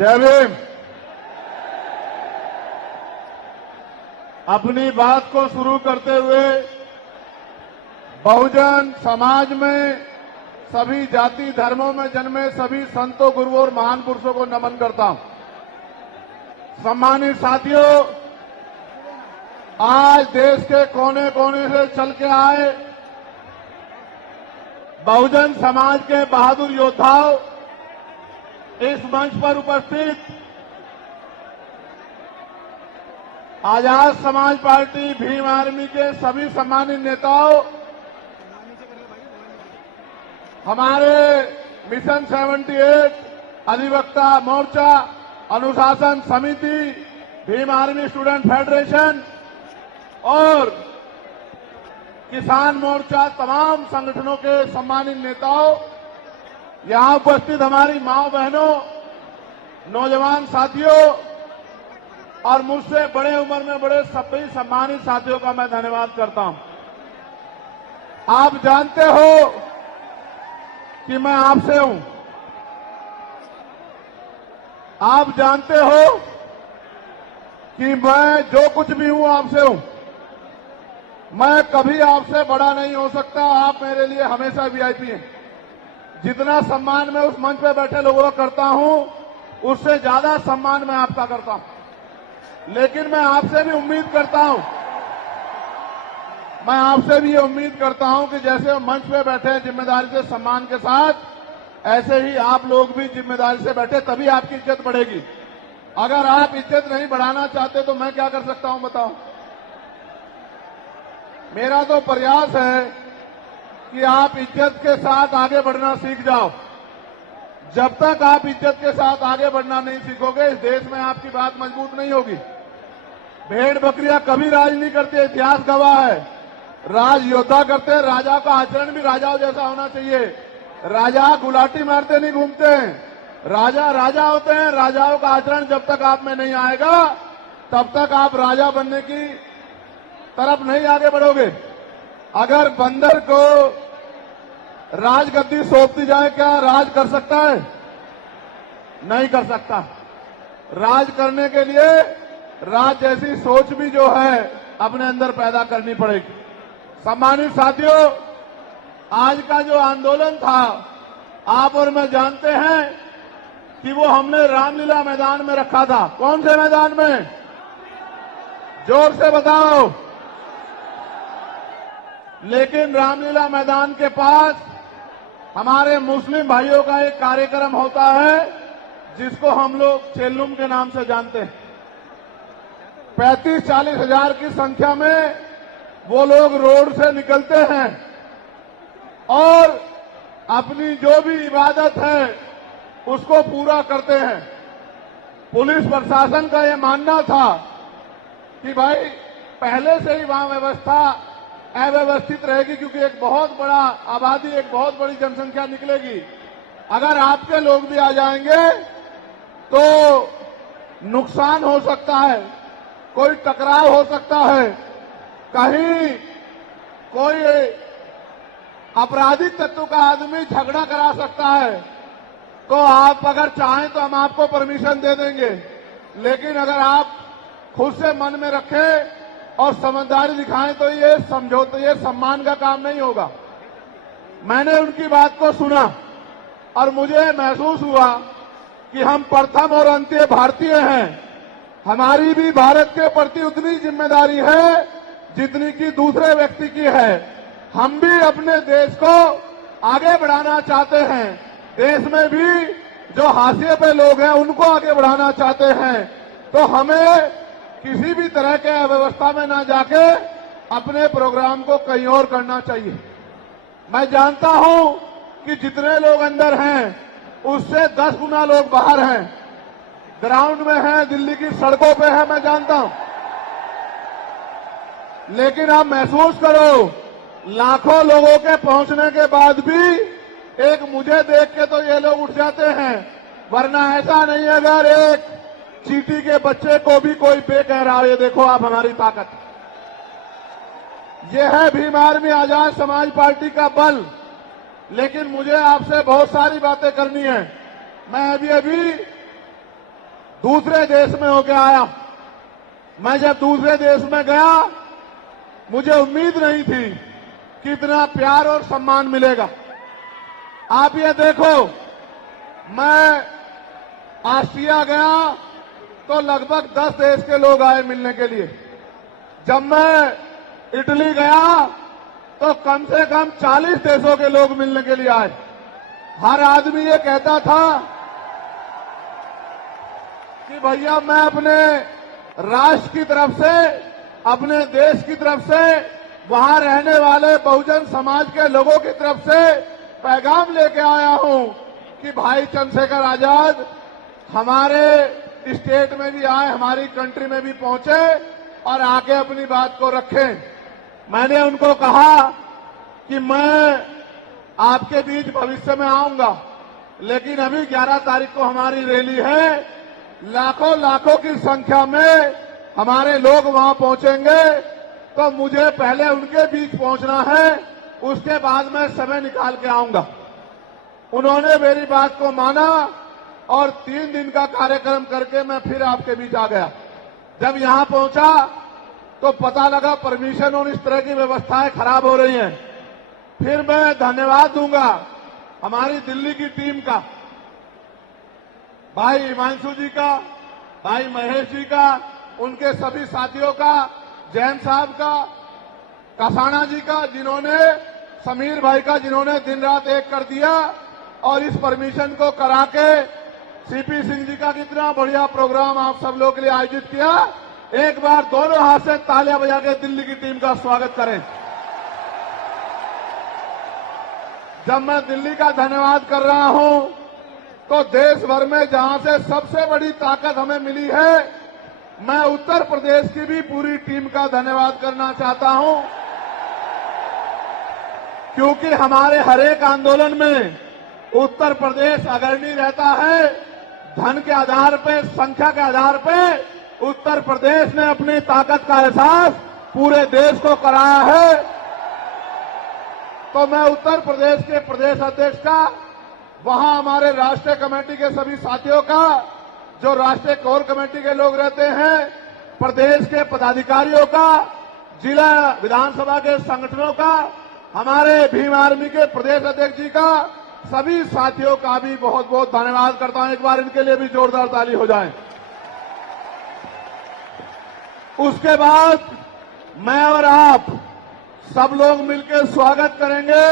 जय भीम। अपनी बात को शुरू करते हुए बहुजन समाज में सभी जाति धर्मों में जन्मे सभी संतों, गुरुओं और महान पुरुषों को नमन करता हूं। सम्मानित साथियों, आज देश के कोने कोने से चल के आए बहुजन समाज के बहादुर योद्धाओं, इस मंच पर उपस्थित आजाद समाज पार्टी भीम आर्मी के सभी सम्मानित नेताओं, हमारे मिशन 78 अधिवक्ता मोर्चा, अनुशासन समिति, भीम आर्मी स्टूडेंट फेडरेशन और किसान मोर्चा, तमाम संगठनों के सम्मानित नेताओं, यहां उपस्थित हमारी माओ बहनों, नौजवान साथियों और मुझसे बड़े उम्र में बड़े सभी सम्मानित साथियों का मैं धन्यवाद करता हूं। आप जानते हो कि मैं आपसे हूं। आप जानते हो कि मैं जो कुछ भी हूं आपसे हूं। मैं कभी आपसे बड़ा नहीं हो सकता। आप मेरे लिए हमेशा वीआईपी हैं। जितना सम्मान मैं उस मंच पे बैठे लोगों का करता हूं, उससे ज्यादा सम्मान मैं आपका करता हूं। लेकिन मैं आपसे भी उम्मीद करता हूं, मैं आपसे भी ये उम्मीद करता हूं कि जैसे मंच पे बैठे हैं जिम्मेदारी से, सम्मान के साथ, ऐसे ही आप लोग भी जिम्मेदारी से बैठे, तभी आपकी इज्जत बढ़ेगी। अगर आप इज्जत नहीं बढ़ाना चाहते तो मैं क्या कर सकता हूं बताओ। मेरा तो प्रयास है कि आप इज्जत के साथ आगे बढ़ना सीख जाओ। जब तक आप इज्जत के साथ आगे बढ़ना नहीं सीखोगे, इस देश में आपकी बात मजबूत नहीं होगी। भेड़ बकरियां कभी राज नहीं करती, इतिहास गवाह है। राज योद्धा करते हैं। राजा का आचरण भी राजाओं जैसा होना चाहिए। राजा गुलाटी मारते नहीं घूमते हैं। राजा राजा होते हैं। राजाओं का आचरण जब तक आप में नहीं आएगा, तब तक आप राजा बनने की तरफ नहीं आगे बढ़ोगे। अगर बंदर को राजगद्दी सौंप दी जाए, क्या राज कर सकता है? नहीं कर सकता। राज करने के लिए राज जैसी सोच भी जो है अपने अंदर पैदा करनी पड़ेगी। सम्मानित साथियों, आज का जो आंदोलन था, आप और मैं जानते हैं कि वो हमने रामलीला मैदान में रखा था। कौन से मैदान में? जोर से बताओ। लेकिन रामलीला मैदान के पास हमारे मुस्लिम भाइयों का एक कार्यक्रम होता है जिसको हम लोग चेल्लुम के नाम से जानते हैं। 35-40 हजार की संख्या में वो लोग रोड से निकलते हैं और अपनी जो भी इबादत है उसको पूरा करते हैं। पुलिस प्रशासन का ये मानना था कि भाई पहले से ही वहां व्यवस्था अव्यवस्थित रहेगी, क्योंकि एक बहुत बड़ा आबादी, एक बहुत बड़ी जनसंख्या निकलेगी। अगर आपके लोग भी आ जाएंगे तो नुकसान हो सकता है, कोई टकराव हो सकता है, कहीं कोई आपराधिक तत्व का आदमी झगड़ा करा सकता है। तो आप अगर चाहें तो हम आपको परमिशन दे देंगे, लेकिन अगर आप खुद से मन में रखें और समझदारी दिखाएं तो ये समझौते, ये सम्मान का काम नहीं होगा। मैंने उनकी बात को सुना और मुझे महसूस हुआ कि हम प्रथम और अंत्य भारतीय हैं। हमारी भी भारत के प्रति उतनी जिम्मेदारी है जितनी कि दूसरे व्यक्ति की है। हम भी अपने देश को आगे बढ़ाना चाहते हैं। देश में भी जो हाशिए पे लोग हैं उनको आगे बढ़ाना चाहते हैं। तो हमें किसी भी तरह के अव्यवस्था में ना जाके अपने प्रोग्राम को कहीं और करना चाहिए। मैं जानता हूं कि जितने लोग अंदर हैं उससे 10 गुना लोग बाहर हैं, ग्राउंड में हैं, दिल्ली की सड़कों पे हैं, मैं जानता हूं। लेकिन आप महसूस करो, लाखों लोगों के पहुंचने के बाद भी एक मुझे देख के तो ये लोग उठ जाते हैं, वरना ऐसा नहीं है। अगर एक चींटी के बच्चे को भी कोई बे कह रहा है, ये देखो आप हमारी ताकत। ये है भीम आर्मी आजाद समाज पार्टी का बल। लेकिन मुझे आपसे बहुत सारी बातें करनी है। मैं अभी दूसरे देश में होके आया। मैं जब दूसरे देश में गया, मुझे उम्मीद नहीं थी कि इतना प्यार और सम्मान मिलेगा। आप ये देखो, मैं ऑस्ट्रिया गया तो लगभग 10 देश के लोग आए मिलने के लिए। जब मैं इटली गया तो कम से कम 40 देशों के लोग मिलने के लिए आए। हर आदमी ये कहता था कि भैया मैं अपने राष्ट्र की तरफ से, अपने देश की तरफ से, वहां रहने वाले बहुजन समाज के लोगों की तरफ से पैगाम लेके आया हूं कि भाई चंद्रशेखर आजाद हमारे स्टेट में भी आए, हमारी कंट्री में भी पहुंचे और आके अपनी बात को रखें। मैंने उनको कहा कि मैं आपके बीच भविष्य में आऊंगा, लेकिन अभी 11 तारीख को हमारी रैली है, लाखों लाखों की संख्या में हमारे लोग वहां पहुंचेंगे, तो मुझे पहले उनके बीच पहुंचना है, उसके बाद मैं समय निकाल के आऊंगा। उन्होंने मेरी बात को माना और 3 दिन का कार्यक्रम करके मैं फिर आपके बीच आ गया। जब यहां पहुंचा तो पता लगा परमिशन और इस तरह की व्यवस्थाएं खराब हो रही हैं। फिर मैं धन्यवाद दूंगा हमारी दिल्ली की टीम का, भाई हिमांशु जी का, भाई महेश जी का, उनके सभी साथियों का, जैन साहब का, कसाना जी का, जिन्होंने, समीर भाई का, जिन्होंने दिन रात एक कर दिया और इस परमिशन को करा के, सीपी सिंह जी का कितना बढ़िया प्रोग्राम आप सब लोगों के लिए आयोजित किया। एक बार दोनों हाथ से तालियां बजा के दिल्ली की टीम का स्वागत करें। जब मैं दिल्ली का धन्यवाद कर रहा हूं तो देश भर में जहां से सबसे बड़ी ताकत हमें मिली है, मैं उत्तर प्रदेश की भी पूरी टीम का धन्यवाद करना चाहता हूं, क्योंकि हमारे हर एक आंदोलन में उत्तर प्रदेश अग्रणी रहता है। धन के आधार पे, संख्या के आधार पे उत्तर प्रदेश ने अपनी ताकत का एहसास पूरे देश को कराया है। तो मैं उत्तर प्रदेश के प्रदेश अध्यक्ष का, वहां हमारे राष्ट्रीय कमेटी के सभी साथियों का, जो राष्ट्रीय कोर कमेटी के लोग रहते हैं, प्रदेश के पदाधिकारियों का, जिला विधानसभा के संगठनों का, हमारे भीम आर्मी के प्रदेश अध्यक्ष जी का, सभी साथियों का भी बहुत बहुत धन्यवाद करता हूं। एक बार इनके लिए भी जोरदार ताली हो जाए। उसके बाद मैं और आप सब लोग मिलकर स्वागत करेंगे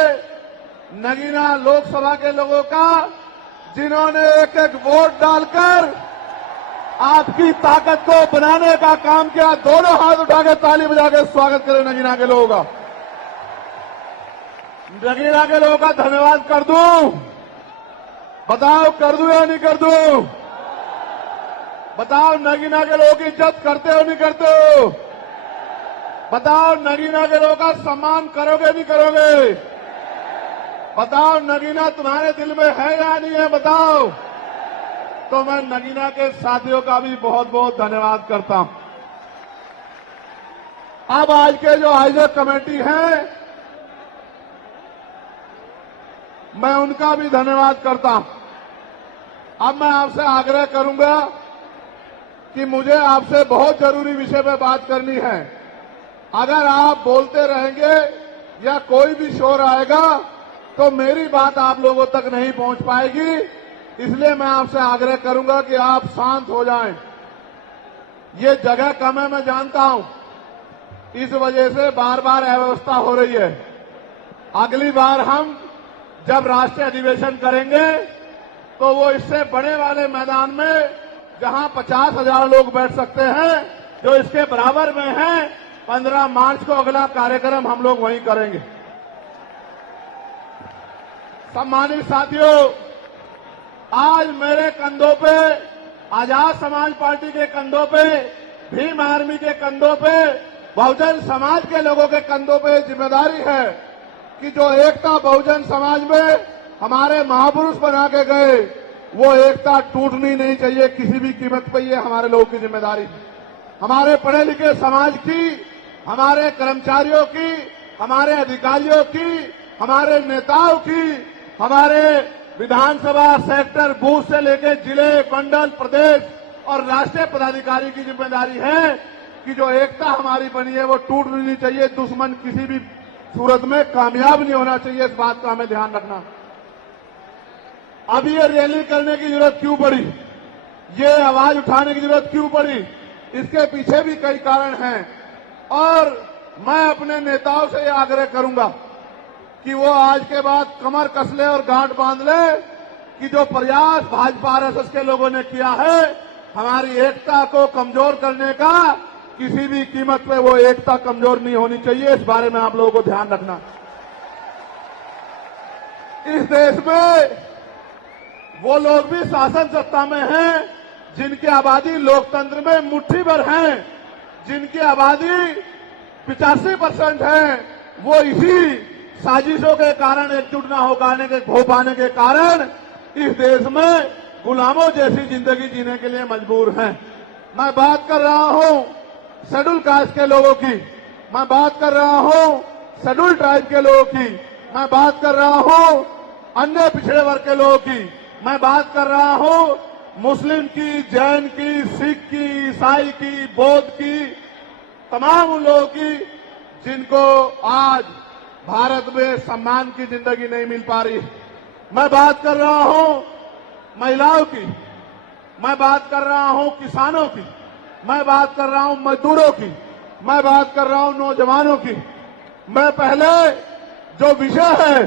नगीना लोकसभा के लोगों का, जिन्होंने एक एक वोट डालकर आपकी ताकत को बनाने का काम किया। दोनों हाथ उठा के ताली बजा के स्वागत करें नगीना के लोगों का। नगीना के लोगों का धन्यवाद कर दूं? बताओ कर दूं या नहीं कर दूं? बताओ नगीना के लोगों की इज्जत करते हो नहीं करते हो? बताओ नगीना के लोगों का सम्मान करोगे नहीं करोगे? बताओ नगीना तुम्हारे दिल में है या नहीं है? बताओ। तो मैं नगीना के साथियों का भी बहुत बहुत धन्यवाद करता हूं। अब आज के जो आयोजक कमेटी है, मैं उनका भी धन्यवाद करता हूं। अब मैं आपसे आग्रह करूंगा कि मुझे आपसे बहुत जरूरी विषय पर बात करनी है। अगर आप बोलते रहेंगे या कोई भी शोर आएगा तो मेरी बात आप लोगों तक नहीं पहुंच पाएगी, इसलिए मैं आपसे आग्रह करूंगा कि आप शांत हो जाएं। ये जगह कम है, मैं जानता हूं, इस वजह से बार बार अव्यवस्था हो रही है। अगली बार हम जब राष्ट्रीय अधिवेशन करेंगे तो वो इससे बड़े वाले मैदान में, जहां 50,000 लोग बैठ सकते हैं, जो इसके बराबर में है, 15 मार्च को अगला कार्यक्रम हम लोग वहीं करेंगे। सम्मानित साथियों, आज मेरे कंधों पे, आजाद समाज पार्टी के कंधों पे, भीम आर्मी के कंधों पे, बहुजन समाज के लोगों के कंधों पे जिम्मेदारी है कि जो एकता बहुजन समाज में हमारे महापुरुष बना के गए, वो एकता टूटनी नहीं चाहिए किसी भी कीमत पर। ये हमारे लोगों की जिम्मेदारी है। हमारे पढ़े लिखे समाज की, हमारे कर्मचारियों की, हमारे अधिकारियों की, हमारे नेताओं की, हमारे विधानसभा सेक्टर बूथ से लेकर जिले, मंडल, प्रदेश और राष्ट्रीय पदाधिकारी की जिम्मेदारी है कि जो एकता हमारी बनी है वो टूट नहीं चाहिए। दुश्मन किसी भी सूरत में कामयाब नहीं होना चाहिए, इस बात का हमें ध्यान रखना। अब ये रैली करने की जरूरत क्यों पड़ी, ये आवाज उठाने की जरूरत क्यों पड़ी, इसके पीछे भी कई कारण हैं। और मैं अपने नेताओं से ये आग्रह करूंगा कि वो आज के बाद कमर कस ले और गांठ बांध ले कि जो प्रयास भाजपा आरएसएस के लोगों ने किया है हमारी एकता को कमजोर करने का, किसी भी कीमत पे वो एकता कमजोर नहीं होनी चाहिए। इस बारे में आप लोगों को ध्यान रखना। इस देश में वो लोग भी शासन सत्ता में हैं जिनकी आबादी लोकतंत्र में मुट्ठी भर हैं, जिनकी आबादी 85% है, वो इसी साजिशों के कारण एकजुट न हो पाने के कारण इस देश में गुलामों जैसी जिंदगी जीने के लिए मजबूर हैं। मैं बात कर रहा हूं शेड्यूल कास्ट के लोगों की, मैं बात कर रहा हूं शेड्यूल ट्राइब के लोगों की, मैं बात कर रहा हूं अन्य पिछड़े वर्ग के लोगों की, मैं बात कर रहा हूं मुस्लिम की, जैन की, सिख की, ईसाई की, बौद्ध की, तमाम उन लोगों की जिनको आज भारत में सम्मान की जिंदगी नहीं मिल पा रही। मैं बात कर रहा हूं महिलाओं की, मैं बात कर रहा हूं किसानों की, मैं बात कर रहा हूं मजदूरों की, मैं बात कर रहा हूं नौजवानों की। मैं पहले जो विषय है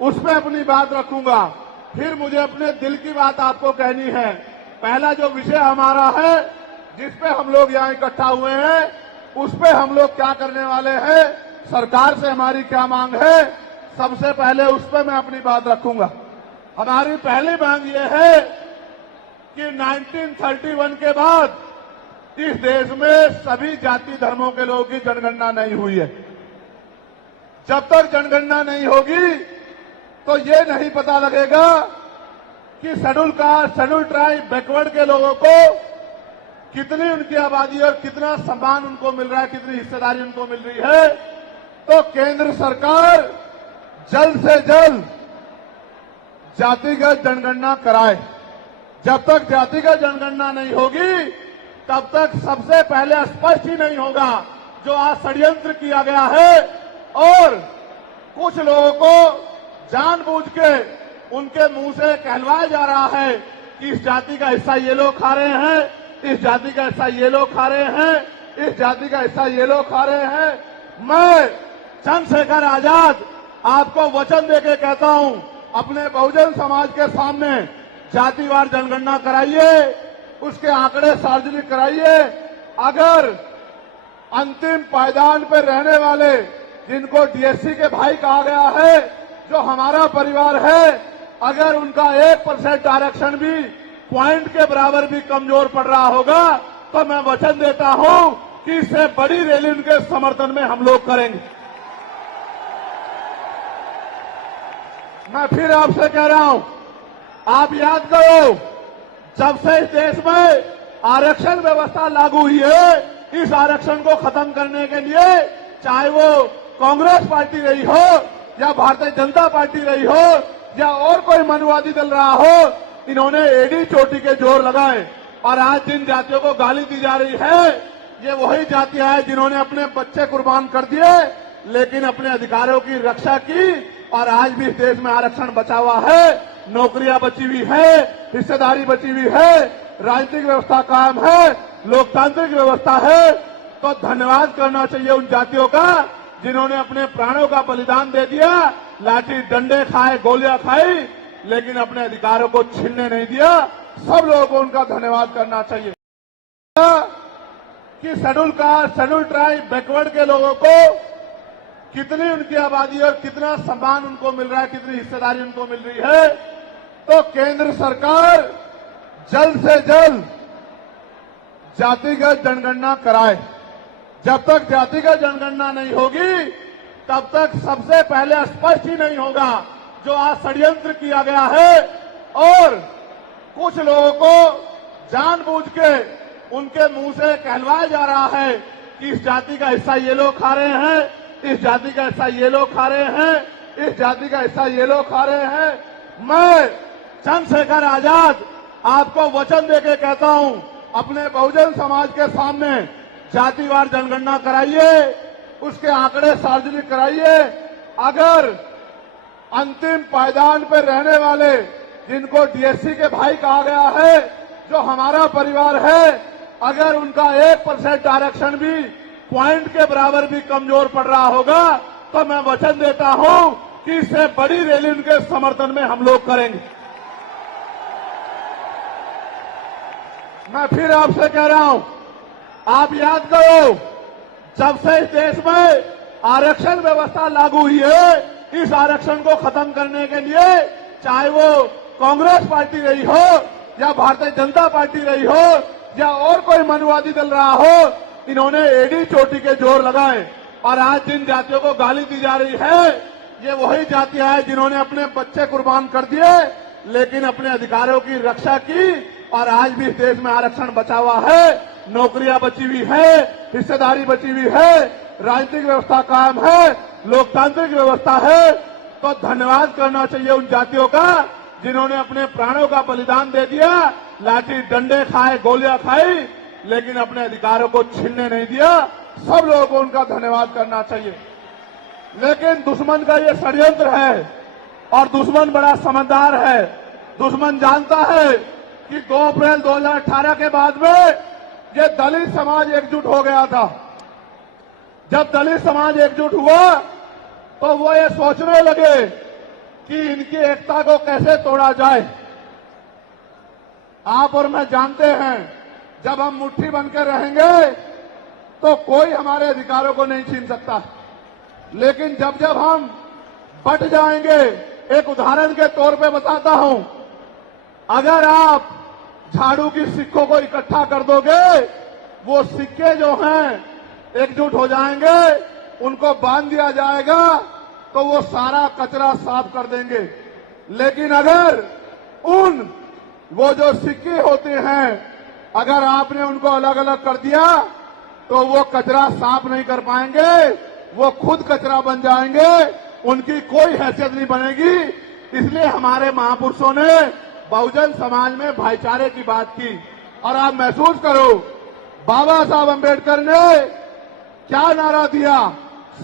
उस पर अपनी बात रखूंगा, फिर मुझे अपने दिल की बात आपको कहनी है। पहला जो विषय हमारा है जिस पे हम लोग यहाँ इकट्ठा हुए हैं, उस पे हम लोग क्या करने वाले हैं, सरकार से हमारी क्या मांग है, सबसे पहले उस पे मैं अपनी बात रखूंगा। हमारी पहली मांग ये है कि 1931 के बाद इस देश में सभी जाति धर्मों के लोगों की जनगणना नहीं हुई है। जब तक जनगणना नहीं होगी तो ये नहीं पता लगेगा कि schedule caste, schedule tribe, backward के लोगों को कितनी उनकी आबादी और कितना सम्मान उनको मिल रहा है, कितनी हिस्सेदारी उनको मिल रही है। तो केंद्र सरकार जल्द से जल्द जातिगत जनगणना कराए। जब तक जातिगत जनगणना नहीं होगी तब तक सबसे पहले स्पष्ट ही नहीं होगा जो आज षड्यंत्र किया गया है और कुछ लोगों को जानबूझ के उनके मुंह से कहलवाया जा रहा है कि इस जाति का हिस्सा ये लोग खा रहे हैं, इस जाति का हिस्सा ये लोग खा रहे हैं, इस जाति का हिस्सा ये लोग खा रहे हैं। मैं चंद्रशेखर आजाद आपको वचन देके कहता हूं, अपने बहुजन समाज के सामने जातिवार जनगणना कराइए, उसके आंकड़े सार्वजनिक कराइए। अगर अंतिम पायदान पर रहने वाले जिनको डीएससी के भाई कहा गया है, जो हमारा परिवार है, अगर उनका 1% आरक्षण भी पॉइंट के बराबर भी कमजोर पड़ रहा होगा तो मैं वचन देता हूं कि इससे बड़ी रैली उनके समर्थन में हम लोग करेंगे। मैं फिर आपसे कह रहा हूं, आप याद करो, जब से इस देश में आरक्षण व्यवस्था लागू हुई है, इस आरक्षण को खत्म करने के लिए चाहे वो कांग्रेस पार्टी रही हो या भारतीय जनता पार्टी रही हो या और कोई मनुवादी दल रहा हो, इन्होंने एडी चोटी के जोर लगाए। और आज जिन जातियों को गाली दी जा रही है, ये वही जातियां हैं जिन्होंने अपने बच्चे कुर्बान कर दिए लेकिन अपने अधिकारों की रक्षा की और आज भी इस देश में आरक्षण बचा हुआ है, नौकरियां बची हुई है, हिस्सेदारी बची हुई है, राजनीतिक व्यवस्था कायम है, लोकतांत्रिक व्यवस्था है। तो धन्यवाद करना चाहिए उन जातियों का जिन्होंने अपने प्राणों का बलिदान दे दिया, लाठी डंडे खाए, गोलियां खाई, लेकिन अपने अधिकारों को छीनने नहीं दिया। सब लोगों को उनका धन्यवाद करना चाहिए। कि schedule caste, schedule tribe, backward के लोगों को कितनी उनकी आबादी और कितना सम्मान उनको मिल रहा है, कितनी हिस्सेदारी उनको मिल रही है। तो केंद्र सरकार जल्द से जल्द जातिगत जनगणना कराए। जब तक जातिगत जनगणना नहीं होगी तब तक सबसे पहले स्पष्ट ही नहीं होगा जो आज षड्यंत्र किया गया है और कुछ लोगों को जानबूझ के उनके मुंह से कहलवाया जा रहा है कि इस जाति का हिस्सा ये लोग खा रहे हैं, इस जाति का हिस्सा ये लोग खा रहे हैं, इस जाति का हिस्सा ये लोग खा रहे हैं। मैं चंद्रशेखर आजाद आपको वचन देके कहता हूं, अपने बहुजन समाज के सामने जातिवार जनगणना कराइए, उसके आंकड़े सार्वजनिक कराइए। अगर अंतिम पायदान पर रहने वाले, जिनको डीएससी के भाई कहा गया है, जो हमारा परिवार है, अगर उनका 1% आरक्षण भी पॉइंट के बराबर भी कमजोर पड़ रहा होगा, तो मैं वचन देता हूं कि इससे बड़ी रैली उनके समर्थन में हम लोग करेंगे। मैं फिर आपसे कह रहा हूं, आप याद करो, जब से इस देश में आरक्षण व्यवस्था लागू हुई है, इस आरक्षण को खत्म करने के लिए चाहे वो कांग्रेस पार्टी रही हो या भारतीय जनता पार्टी रही हो या और कोई मनुवादी दल रहा हो, इन्होंने एडी चोटी के जोर लगाए। और आज जिन जातियों को गाली दी जा रही है, ये वही जातियां हैं जिन्होंने अपने बच्चे कुर्बान कर दिए, लेकिन अपने अधिकारों की रक्षा की। और आज भी इस देश में आरक्षण बचा हुआ है, नौकरियां बची हुई है, हिस्सेदारी बची हुई है, राजनीतिक व्यवस्था कायम है, लोकतांत्रिक व्यवस्था है। तो धन्यवाद करना चाहिए उन जातियों का जिन्होंने अपने प्राणों का बलिदान दे दिया, लाठी डंडे खाए, गोलियां खाई, लेकिन अपने अधिकारों को छीनने नहीं दिया। सब लोगों को उनका धन्यवाद करना चाहिए। लेकिन दुश्मन का ये षड्यंत्र है और दुश्मन बड़ा समझदार है। दुश्मन जानता है कि 2 अप्रैल 2018 के बाद में ये दलित समाज एकजुट हो गया था। जब दलित समाज एकजुट हुआ तो वो ये सोचने लगे कि इनकी एकता को कैसे तोड़ा जाए। आप और मैं जानते हैं, जब हम मुट्ठी बनकर रहेंगे तो कोई हमारे अधिकारों को नहीं छीन सकता। लेकिन जब जब हम बट जाएंगे, एक उदाहरण के तौर पे बताता हूं, अगर आप झाड़ू की सिक्कों को इकट्ठा कर दोगे, वो सिक्के जो हैं एकजुट हो जाएंगे, उनको बांध दिया जाएगा तो वो सारा कचरा साफ कर देंगे। लेकिन अगर वो जो सिक्के होते हैं, अगर आपने उनको अलग अलग कर दिया तो वो कचरा साफ नहीं कर पाएंगे, वो खुद कचरा बन जाएंगे, उनकी कोई हैसियत नहीं बनेगी। इसलिए हमारे महापुरुषों ने बहुजन समाज में भाईचारे की बात की। और आप महसूस करो, बाबा साहब अम्बेडकर ने क्या नारा दिया?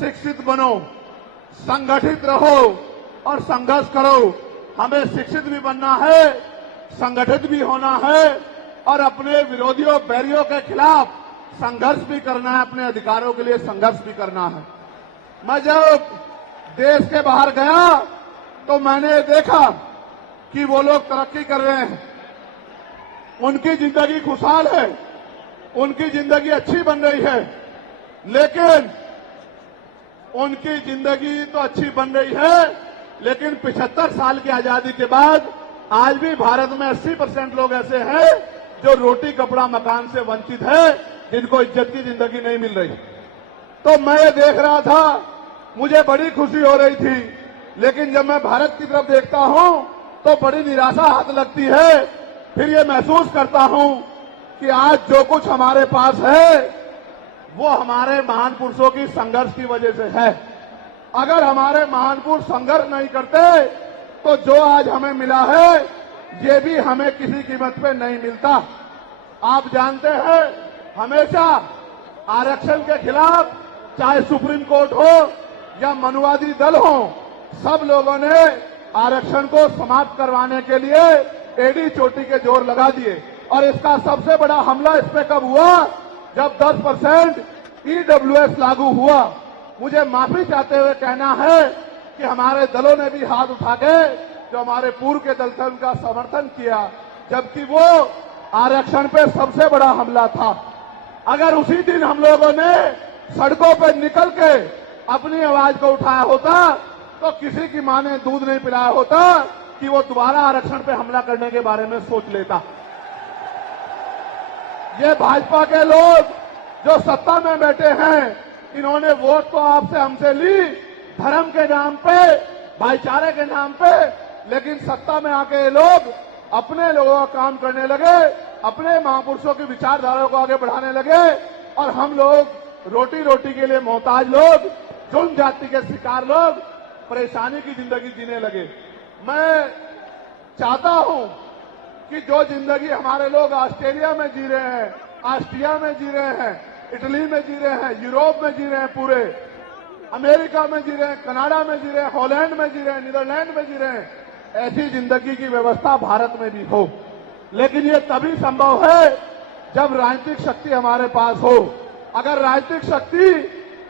शिक्षित बनो, संगठित रहो और संघर्ष करो। हमें शिक्षित भी बनना है, संगठित भी होना है और अपने विरोधियों, बैरियों के खिलाफ संघर्ष भी करना है, अपने अधिकारों के लिए संघर्ष भी करना है। मैं जब देश के बाहर गया तो मैंने देखा कि वो लोग तरक्की कर रहे हैं, उनकी जिंदगी खुशहाल है, उनकी जिंदगी अच्छी बन रही है। लेकिन उनकी जिंदगी तो अच्छी बन रही है, लेकिन 75 साल की आजादी के बाद आज भी भारत में 80% लोग ऐसे हैं जो रोटी, कपड़ा, मकान से वंचित है, जिनको इज्जत की जिंदगी नहीं मिल रही। तो मैं ये देख रहा था, मुझे बड़ी खुशी हो रही थी। लेकिन जब मैं भारत की तरफ देखता हूं तो बड़ी निराशा हाथ लगती है। फिर ये महसूस करता हूं कि आज जो कुछ हमारे पास है वो हमारे महान पुरुषों की संघर्ष की वजह से है। अगर हमारे महान पुरुष संघर्ष नहीं करते तो जो आज हमें मिला है ये भी हमें किसी कीमत पे नहीं मिलता। आप जानते हैं, हमेशा आरक्षण के खिलाफ चाहे सुप्रीम कोर्ट हो या मनुवादी दल हो, सब लोगों ने आरक्षण को समाप्त करवाने के लिए एडी चोटी के जोर लगा दिए। और इसका सबसे बड़ा हमला इस पे कब हुआ? जब 10% ईडब्ल्यूएस लागू हुआ। मुझे माफी चाहते हुए कहना है कि हमारे दलों ने भी हाथ उठा के, जो हमारे पूर्व के दल थे, उनका समर्थन किया, जबकि वो आरक्षण पे सबसे बड़ा हमला था। अगर उसी दिन हम लोगों ने सड़कों पर निकल के अपनी आवाज को उठाया होता तो किसी की मां ने दूध नहीं पिलाया होता कि वो दोबारा आरक्षण पे हमला करने के बारे में सोच लेता। ये भाजपा के लोग जो सत्ता में बैठे हैं, इन्होंने वोट तो आपसे हमसे ली धर्म के नाम पे, भाईचारे के नाम पे, लेकिन सत्ता में आके ये लोग अपने लोगों का काम करने लगे, अपने महापुरुषों की विचारधारा को आगे बढ़ाने लगे और हम लोग रोटी रोटी के लिए मोहताज लोग, जुल्म जाति के शिकार लोग परेशानी की जिंदगी जीने लगे। मैं चाहता हूं कि जो जिंदगी हमारे लोग ऑस्ट्रेलिया में जी रहे हैं, ऑस्ट्रिया में जी रहे हैं, इटली में जी रहे हैं, यूरोप में जी रहे हैं, पूरे अमेरिका में जी रहे हैं, कनाडा में जी रहे हैं, हॉलैंड में जी रहे हैं, नीदरलैंड में जी रहे हैं, ऐसी जिंदगी की व्यवस्था भारत में भी हो। लेकिन ये तभी संभव है जब राजनीतिक शक्ति हमारे पास हो। अगर राजनीतिक शक्ति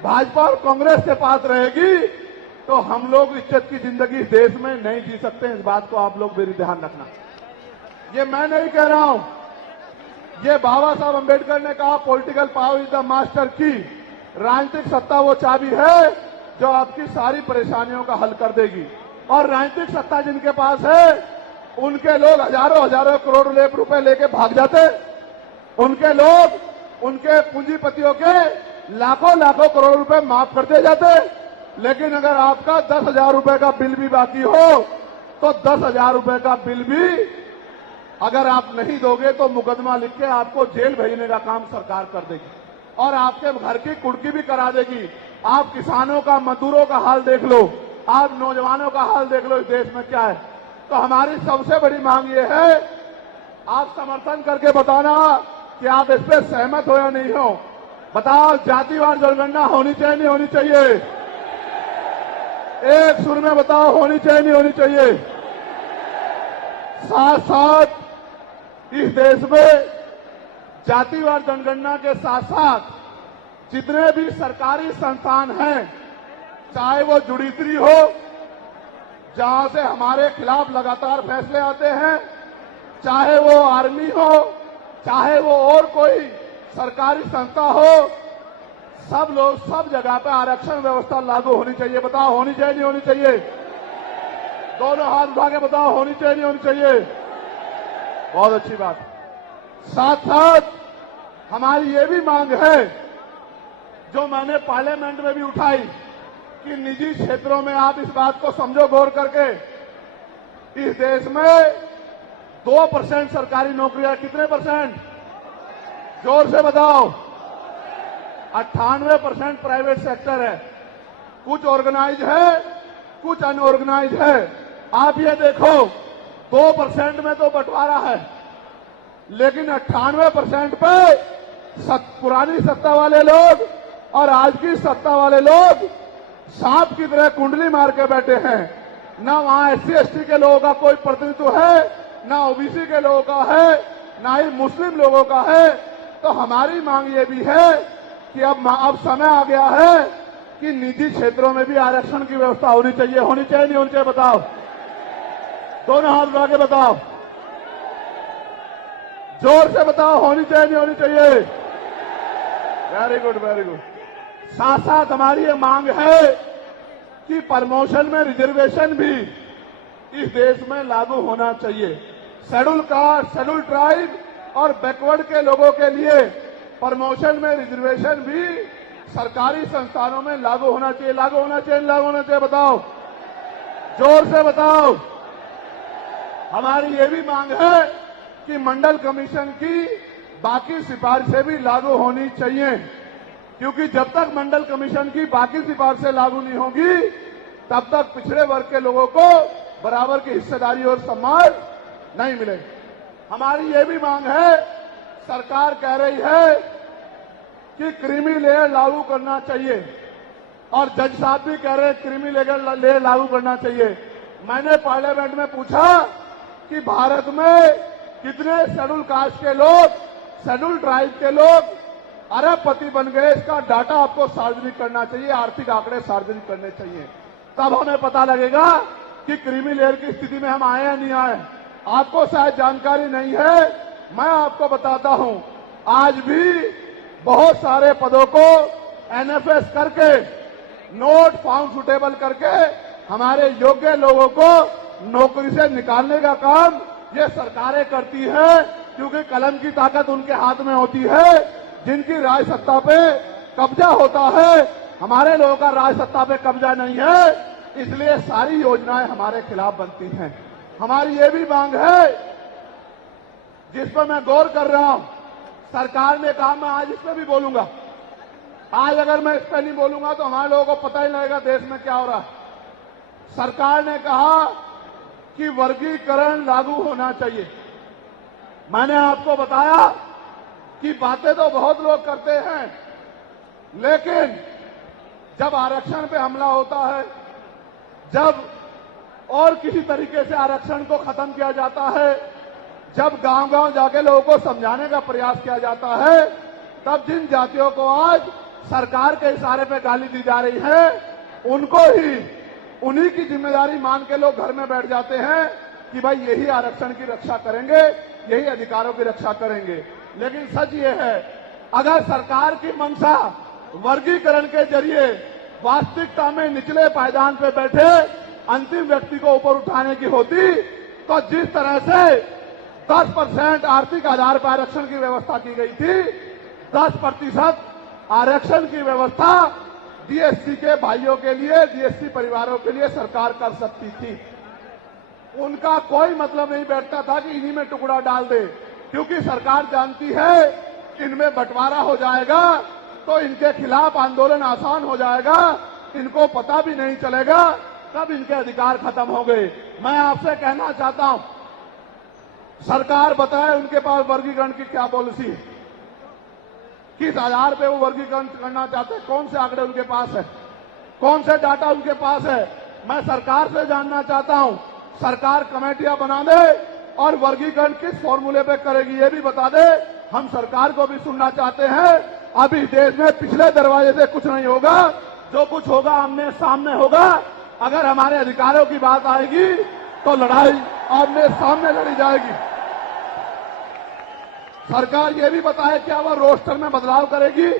भाजपा और कांग्रेस के पास रहेगी तो हम लोग इज्जत की जिंदगी इस देश में नहीं जी सकते। इस बात को आप लोग मेरी ध्यान रखना। ये मैं नहीं कह रहा हूं, ये बाबा साहब अंबेडकर ने कहा, political power is the master की। राजनीतिक सत्ता वो चाबी है जो आपकी सारी परेशानियों का हल कर देगी। और राजनीतिक सत्ता जिनके पास है उनके लोग हजारों हजारों करोड़ रुपए लेके भाग जाते। उनके लोग उनके पूंजीपतियों के लाखों लाखों करोड़ रुपए माफ करते जाते। लेकिन अगर आपका 10,000 रुपए का बिल भी बाकी हो तो 10,000 रुपए का बिल भी अगर आप नहीं दोगे तो मुकदमा लिख के आपको जेल भेजने का काम सरकार कर देगी और आपके घर की कुर्की भी करा देगी। आप किसानों का, मजदूरों का हाल देख लो, आप नौजवानों का हाल देख लो इस देश में क्या है। तो हमारी सबसे बड़ी मांग ये है, आप समर्थन करके बताना कि आप इस पर सहमत हो या नहीं हो। बताओ, जातिवार जनगणना होनी चाहिए नहीं होनी चाहिए? एक सुर में बताओ, होनी चाहिए नहीं होनी चाहिए? साथ साथ इस देश में जातिवार जनगणना के साथ साथ जितने भी सरकारी संस्थान हैं, चाहे वो जुडिशरी हो जहां से हमारे खिलाफ लगातार फैसले आते हैं, चाहे वो आर्मी हो, चाहे वो और कोई सरकारी संस्था हो, सब लोग सब जगह पे आरक्षण व्यवस्था लागू होनी चाहिए। बताओ, होनी चाहिए नहीं होनी चाहिए? दोनों हाथ उठा के बताओ, होनी चाहिए नहीं होनी चाहिए? बहुत अच्छी बात। साथ साथ हमारी ये भी मांग है जो मैंने पार्लियामेंट में भी उठाई कि निजी क्षेत्रों में आप इस बात को समझो गौर करके, इस देश में 2% सरकारी नौकरियां, कितने परसेंट? जोर से बताओ। 98% प्राइवेट सेक्टर है। कुछ ऑर्गेनाइज है, कुछ अनऑर्गेनाइज है। आप ये देखो, 2% में तो बंटवारा है, लेकिन 98% पे पुरानी सत्ता वाले लोग और आज की सत्ता वाले लोग सांप की तरह कुंडली मार के बैठे हैं। ना वहां SC/ST के लोगों का कोई प्रतिनिधित्व है, ना OBC के लोगों का है, ना ही मुस्लिम लोगों का है। तो हमारी मांग ये भी है कि अब समय आ गया है कि निजी क्षेत्रों में भी आरक्षण की व्यवस्था होनी चाहिए। होनी चाहिए नहीं होनी चाहिए? बताओ, दोनों हाथ उठा के बताओ, जोर से बताओ, होनी चाहिए नहीं होनी चाहिए? Very good, very good. साथ साथ हमारी ये मांग है कि प्रमोशन में रिजर्वेशन भी इस देश में लागू होना चाहिए। शेड्यूल कास्ट, शेड्यूल ट्राइब और बैकवर्ड के लोगों के लिए प्रमोशन में रिजर्वेशन भी सरकारी संस्थानों में लागू होना चाहिए। लागू होना चाहिए, लागू होना चाहिए? बताओ, जोर से बताओ। हमारी ये भी मांग है कि मंडल कमीशन की बाकी सिफारिशें भी लागू होनी चाहिए, क्योंकि जब तक मंडल कमीशन की बाकी सिफारिशें लागू नहीं होगी तब तक पिछड़े वर्ग के लोगों को बराबर की हिस्सेदारी और सम्मान नहीं मिलेगा। हमारी ये भी मांग है, सरकार कह रही है कि क्रीमी लेयर लागू करना चाहिए और जज साहब भी कह रहे हैं क्रीमी लेयर लागू करना चाहिए। मैंने पार्लियामेंट में पूछा कि भारत में कितने शेड्यूल कास्ट के लोग, शेड्यूल ट्राइब के लोग अरबपति बन गए, इसका डाटा आपको सार्वजनिक करना चाहिए, आर्थिक आंकड़े सार्वजनिक करने चाहिए। तब हमें पता लगेगा कि क्रीमी लेयर की स्थिति में हम आए या नहीं आए। आपको शायद जानकारी नहीं है, मैं आपको बताता हूं, आज भी बहुत सारे पदों को NFS करके, नोट फाउंड सुटेबल करके हमारे योग्य लोगों को नौकरी से निकालने का काम ये सरकारें करती है, क्योंकि कलम की ताकत उनके हाथ में होती है। जिनकी राज सत्ता पे कब्जा होता है, हमारे लोगों का राज सत्ता पे कब्जा नहीं है, इसलिए सारी योजनाएं हमारे खिलाफ बनती हैं। हमारी ये भी मांग है जिस पर मैं गौर कर रहा हूं, सरकार ने कहा, मैं आज इस पर भी बोलूंगा। आज अगर मैं इस पर नहीं बोलूंगा तो हमारे लोगों को पता ही नहीं लगेगा देश में क्या हो रहा है। सरकार ने कहा कि वर्गीकरण लागू होना चाहिए। मैंने आपको बताया कि बातें तो बहुत लोग करते हैं, लेकिन जब आरक्षण पे हमला होता है, जब और किसी तरीके से आरक्षण को खत्म किया जाता है, जब गांव-गांव जाके लोगों को समझाने का प्रयास किया जाता है, तब जिन जातियों को आज सरकार के इशारे पे गाली दी जा रही है, उनको ही उन्हीं की जिम्मेदारी मान के लोग घर में बैठ जाते हैं कि भाई यही आरक्षण की रक्षा करेंगे, यही अधिकारों की रक्षा करेंगे। लेकिन सच ये है, अगर सरकार की मंशा वर्गीकरण के जरिए वास्तविकता में निचले पायदान पे बैठे अंतिम व्यक्ति को ऊपर उठाने की होती, तो जिस तरह से 10% आर्थिक आधार पर आरक्षण की व्यवस्था की गई थी, 10% आरक्षण की व्यवस्था डीएससी के भाइयों के लिए, डीएससी परिवारों के लिए सरकार कर सकती थी। उनका कोई मतलब नहीं बैठता था कि इन्हीं में टुकड़ा डाल दे, क्योंकि सरकार जानती है इनमें बंटवारा हो जाएगा तो इनके खिलाफ आंदोलन आसान हो जाएगा, इनको पता भी नहीं चलेगा कब इनके अधिकार खत्म हो गए। मैं आपसे कहना चाहता हूं, सरकार बताए उनके पास वर्गीकरण की क्या पॉलिसी है, किस आधार पे वो वर्गीकरण करना चाहते हैं, कौन से आंकड़े उनके पास है, कौन से डाटा उनके पास है। मैं सरकार से जानना चाहता हूं, सरकार कमेटियां बना दे और वर्गीकरण किस फॉर्मूले पे करेगी ये भी बता दे। हम सरकार को भी सुनना चाहते हैं। अभी देश में पिछले दरवाजे से कुछ नहीं होगा, जो कुछ होगा आमने सामने होगा। अगर हमारे अधिकारों की बात आएगी तो लड़ाई आमने सामने लड़ी जाएगी। सरकार ये भी बताए क्या वह रोस्टर में बदलाव करेगी,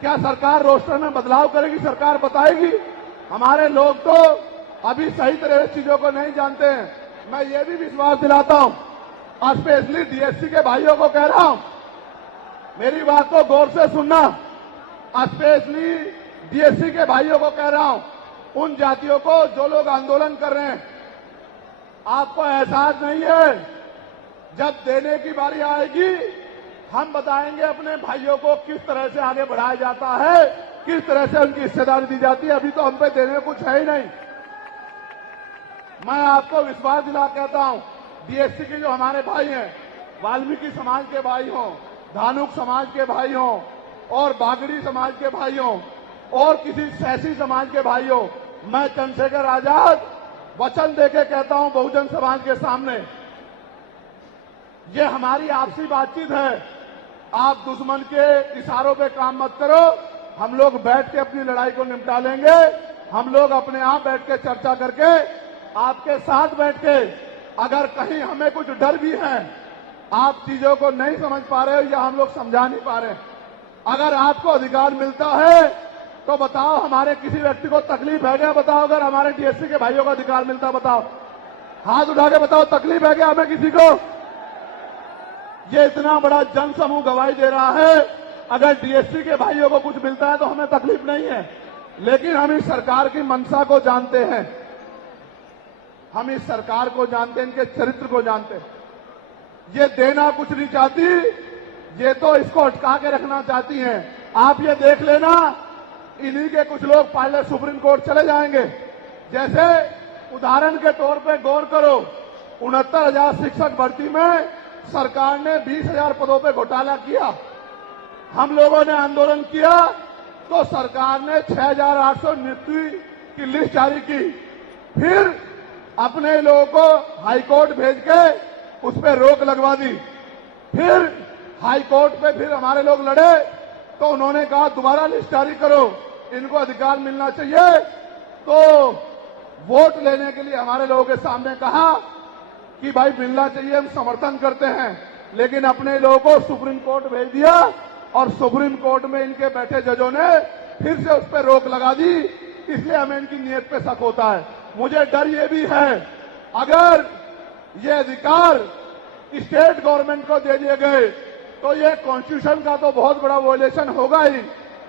क्या सरकार रोस्टर में बदलाव करेगी, सरकार बताएगी। हमारे लोग तो अभी सही तरह से चीजों को नहीं जानते हैं। मैं ये भी विश्वास दिलाता हूं, स्पेशली डीएससी के भाइयों को कह रहा हूं, मेरी बात को गौर से सुनना। स्पेशली डीएससी के भाइयों को कह रहा हूं, उन जातियों को जो लोग आंदोलन कर रहे हैं, आपको एहसास नहीं है, जब देने की बारी आएगी हम बताएंगे अपने भाइयों को किस तरह से आगे बढ़ाया जाता है, किस तरह से उनकी हिस्सेदारी दी जाती है। अभी तो हम पे देने कुछ है ही नहीं। मैं आपको विश्वास दिला कहता हूं, डीएससी के जो हमारे भाई हैं, वाल्मीकि समाज के भाई हों, धानुक समाज के भाई हों और बागड़ी समाज के भाई हों और किसी सैसी समाज के भाई हों, मैं चंद्रशेखर आजाद वचन देके कहता हूं बहुजन समाज के सामने, ये हमारी आपसी बातचीत है। आप दुश्मन के इशारों पे काम मत करो, हम लोग बैठ के अपनी लड़ाई को निपटा लेंगे। हम लोग अपने आप बैठ के चर्चा करके आपके साथ बैठ के, अगर कहीं हमें कुछ डर भी है, आप चीजों को नहीं समझ पा रहे हो या हम लोग समझा नहीं पा रहे, अगर आपको अधिकार मिलता है तो बताओ, हमारे किसी व्यक्ति को तकलीफ है क्या? बताओ, अगर हमारे डीएससी के भाइयों को अधिकार मिलता, बताओ, हाथ उठा के बताओ, तकलीफ है क्या हमें किसी को? ये इतना बड़ा जन समूह गवाही दे रहा है, अगर डीएससी के भाइयों को कुछ मिलता है तो हमें तकलीफ नहीं है। लेकिन हम इस सरकार की मंशा को जानते हैं, हम इस सरकार को जानते हैं, इनके चरित्र को जानते हैं। ये देना कुछ नहीं चाहती, ये तो इसको अटका के रखना चाहती हैं। आप ये देख लेना, इन्हीं के कुछ लोग पहले सुप्रीम कोर्ट चले जाएंगे। जैसे उदाहरण के तौर पे गौर करो, 69,000 शिक्षक भर्ती में सरकार ने 20,000 पदों पे घोटाला किया। हम लोगों ने आंदोलन किया तो सरकार ने 6,800 नियुक्ति की लिस्ट जारी की। फिर अपने लोगों को हाईकोर्ट भेज के उस पर रोक लगवा दी। फिर हाईकोर्ट पे फिर हमारे लोग लड़े तो उन्होंने कहा दोबारा लिस्ट जारी करो, इनको अधिकार मिलना चाहिए। तो वोट लेने के लिए हमारे लोगों के सामने कहा कि भाई मिलना चाहिए, हम समर्थन करते हैं, लेकिन अपने लोगों को सुप्रीम कोर्ट भेज दिया और सुप्रीम कोर्ट में इनके बैठे जजों ने फिर से उस पर रोक लगा दी। इसलिए हमें इनकी नीयत पे शक होता है। मुझे डर ये भी है, अगर ये अधिकार स्टेट गवर्नमेंट को दे दिए गए तो ये कॉन्स्टिट्यूशन का तो बहुत बड़ा वॉयलेशन होगा ही,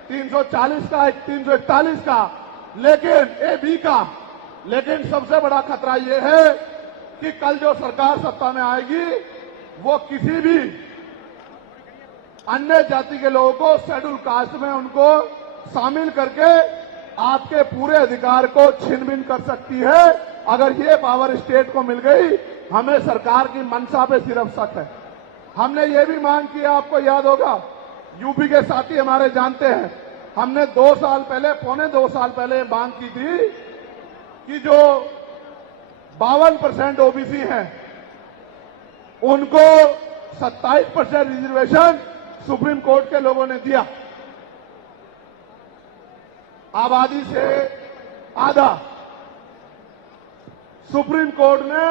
340 का, 341 का, लेकिन AB का। लेकिन सबसे बड़ा खतरा ये है कि कल जो सरकार सत्ता में आएगी वो किसी भी अन्य जाति के लोगों को शेड्यूल कास्ट में उनको शामिल करके आपके पूरे अधिकार को छीन-बीन कर सकती है। अगर ये पावर स्टेट को मिल गई हमें सरकार की मंशा पे सिर्फ शक है। हमने ये भी मांग किया, आपको याद होगा, यूपी के साथी हमारे जानते हैं, हमने 2 साल पहले, पौने 2 साल पहले मांग की थी कि जो 52% ओबीसी हैं उनको 27% रिजर्वेशन सुप्रीम कोर्ट के लोगों ने दिया, आबादी से आधा। सुप्रीम कोर्ट ने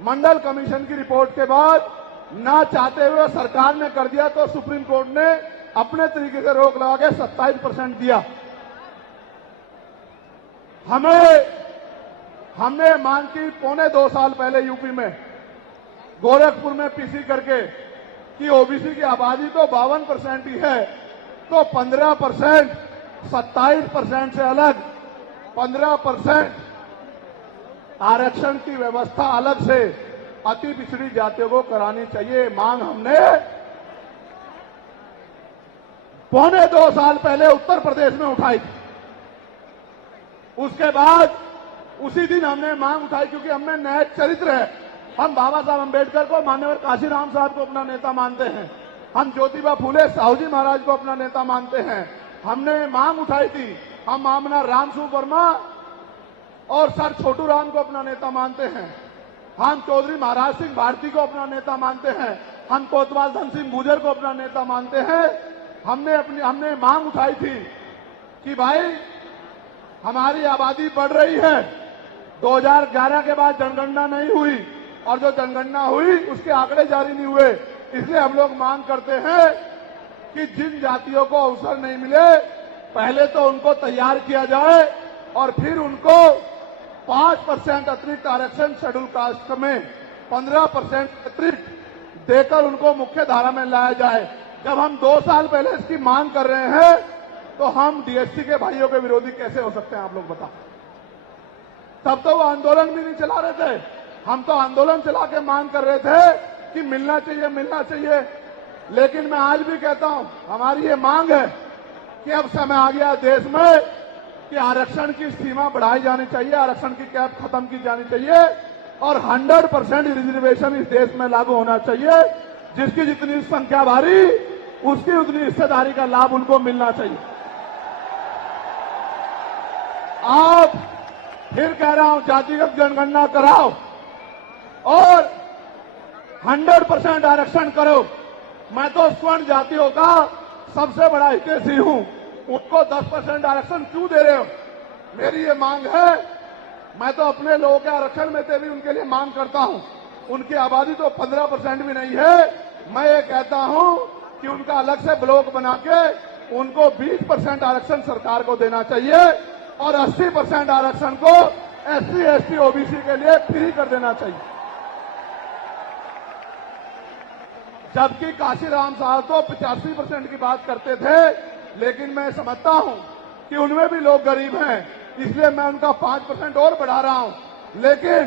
मंडल कमीशन की रिपोर्ट के बाद ना चाहते हुए सरकार ने कर दिया, तो सुप्रीम कोर्ट ने अपने तरीके से रोक लगा के 27% दिया। हमने मांग की पौने 2 साल पहले यूपी में गोरखपुर में पीसी करके कि ओबीसी की आबादी तो 52% ही है, तो 15%, 27% से अलग 15% आरक्षण की व्यवस्था अलग से अति पिछड़ी जातियों को करानी चाहिए। मांग हमने पौने 2 साल पहले उत्तर प्रदेश में उठाई थी। उसके बाद उसी दिन हमने मांग उठाई, क्योंकि हमें नए चरित्र है। हम बाबा साहब अम्बेडकर को, माननीय काशीराम साहब को अपना नेता मानते हैं, हम ज्योतिबा फूले साहू जी महाराज को अपना नेता मानते हैं। हमने मांग उठाई थी, हम मामला रामसू वर्मा और सर छोटू राम को अपना नेता मानते हैं, हम चौधरी महाराज सिंह भारती को अपना नेता मानते हैं, हम कोतवाल धन सिंह गुर्जर को अपना नेता मानते हैं। हमने मांग उठाई थी कि भाई हमारी आबादी बढ़ रही है, 2011 के बाद जनगणना नहीं हुई और जो जनगणना हुई उसके आंकड़े जारी नहीं हुए, इसलिए हम लोग मांग करते हैं कि जिन जातियों को अवसर नहीं मिले पहले तो उनको तैयार किया जाए और फिर उनको 5% अतिरिक्त आरक्षण शेड्यूल कास्ट में 15% अतिरिक्त देकर उनको मुख्य धारा में लाया जाए। जब हम 2 साल पहले इसकी मांग कर रहे हैं तो हम डीएससी के भाइयों के विरोधी कैसे हो सकते हैं, आप लोग बताओ। तब तो वो आंदोलन भी नहीं चला रहे थे, हम तो आंदोलन चला के मांग कर रहे थे कि मिलना चाहिए, मिलना चाहिए। लेकिन मैं आज भी कहता हूं, हमारी ये मांग है कि अब समय आ गया देश में कि आरक्षण की सीमा बढ़ाई जानी चाहिए, आरक्षण की कैप खत्म की जानी चाहिए और 100% रिजर्वेशन इस देश में लागू होना चाहिए। जिसकी जितनी संख्या भारी उसकी उतनी हिस्सेदारी का लाभ उनको मिलना चाहिए। आप फिर कह रहा हूं, जातिगत जनगणना कराओ और 100% आरक्षण करो। मैं तो स्वर्ण जातियों का सबसे बड़ा हितैषी हूं, उनको 10% आरक्षण क्यों दे रहे हो? मेरी ये मांग है। मैं तो अपने लोगों के आरक्षण में से भी उनके लिए मांग करता हूं। उनकी आबादी तो 15% भी नहीं है। मैं ये कहता हूं कि उनका अलग से ब्लॉक बना के उनको 20% आरक्षण सरकार को देना चाहिए और 80% आरक्षण को एससी, एसटी, ओबीसी के लिए फ्री कर देना चाहिए। जबकि काशीराम साहब तो 85% की बात करते थे, लेकिन मैं समझता हूं कि उनमें भी लोग गरीब हैं, इसलिए मैं उनका 5% और बढ़ा रहा हूं। लेकिन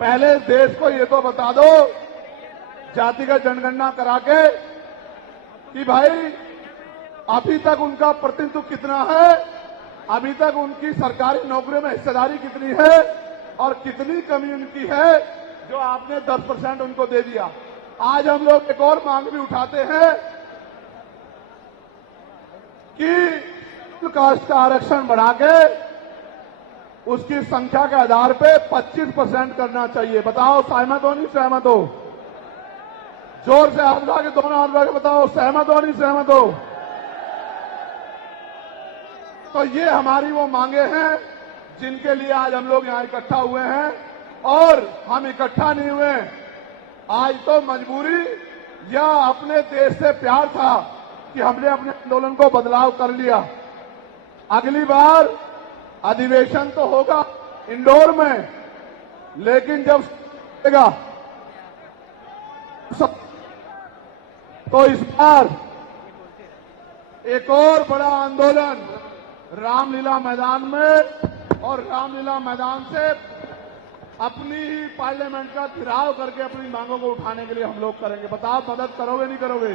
पहले देश को ये तो बता दो, जातिगत जनगणना करा के, कि भाई अभी तक उनका प्रतिनिधित्व कितना है, अभी तक उनकी सरकारी नौकरियों में हिस्सेदारी कितनी है और कितनी कमी उनकी है जो आपने 10% उनको दे दिया। आज हम लोग एक और मांग भी उठाते हैं कि कास्ट का आरक्षण बढ़ा के उसकी संख्या के आधार पे 25% करना चाहिए। बताओ सहमत हो नहीं सहमत हो? जोर से हाथ उठा के, दोनों हाथ उठा के बताओ सहमत हो नहीं सहमत हो? तो ये हमारी वो मांगे हैं जिनके लिए आज हम लोग यहां इकट्ठा हुए हैं। और हम इकट्ठा नहीं हुए आज तो मजबूरी या अपने देश से प्यार था कि हमने अपने आंदोलन को बदलाव कर लिया। अगली बार अधिवेशन तो होगा इंदौर में, लेकिन जब तो इस बार एक और बड़ा आंदोलन रामलीला मैदान में, और रामलीला मैदान से अपनी ही पार्लियामेंट का घेराव करके अपनी मांगों को उठाने के लिए हम लोग करेंगे। बताओ मदद करोगे नहीं करोगे?